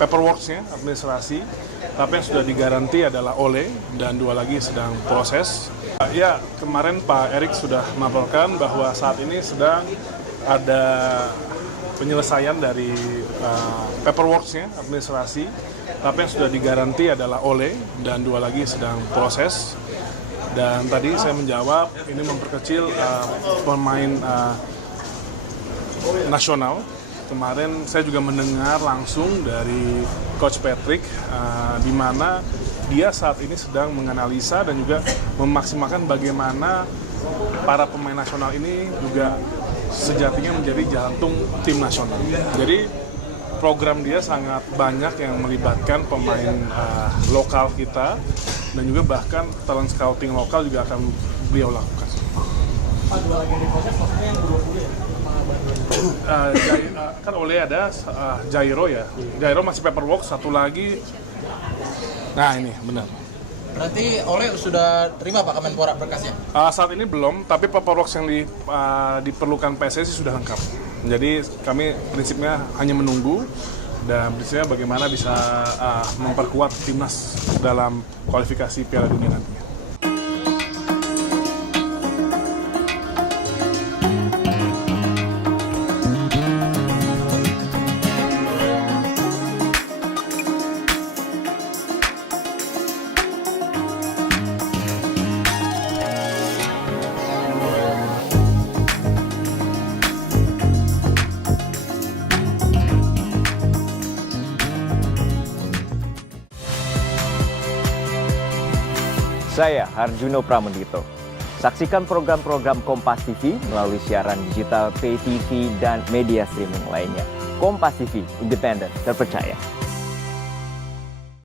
paperwork-nya, administrasi, tapi yang sudah digaranti adalah Ole dan 2 lagi sedang proses. Ya, kemarin Pak Erik sudah melaporkan bahwa saat ini sedang ada penyelesaian dari paperwork-nya, administrasi, tapi yang sudah digaranti adalah Ole dan 2 lagi sedang proses. Dan tadi saya menjawab ini memperkecil pemain nasional. Kemarin saya juga mendengar langsung dari Coach Patrick di mana dia saat ini sedang menganalisa dan juga memaksimalkan bagaimana para pemain nasional ini juga sejatinya menjadi jantung tim nasional. Jadi program dia sangat banyak yang melibatkan pemain lokal kita dan juga bahkan talent scouting lokal juga akan beliau lakukan. Pak, 2 lagi di proses maksudnya yang 20 ya? Kan Ole ada Jairo ya. Jairo masih paperwork, satu lagi. Nah ini benar. Berarti Ole sudah terima Pak Kemenpora berkasnya? Saat ini belum, tapi paperwork yang diperlukan PSSI sudah lengkap. Jadi kami prinsipnya hanya menunggu dan prinsipnya bagaimana bisa memperkuat timnas dalam kualifikasi Piala Dunia nantinya. Saya Harjuno Pramendito. Saksikan program-program Kompas TV melalui siaran digital, pay TV, dan media streaming lainnya. Kompas TV, independen, terpercaya.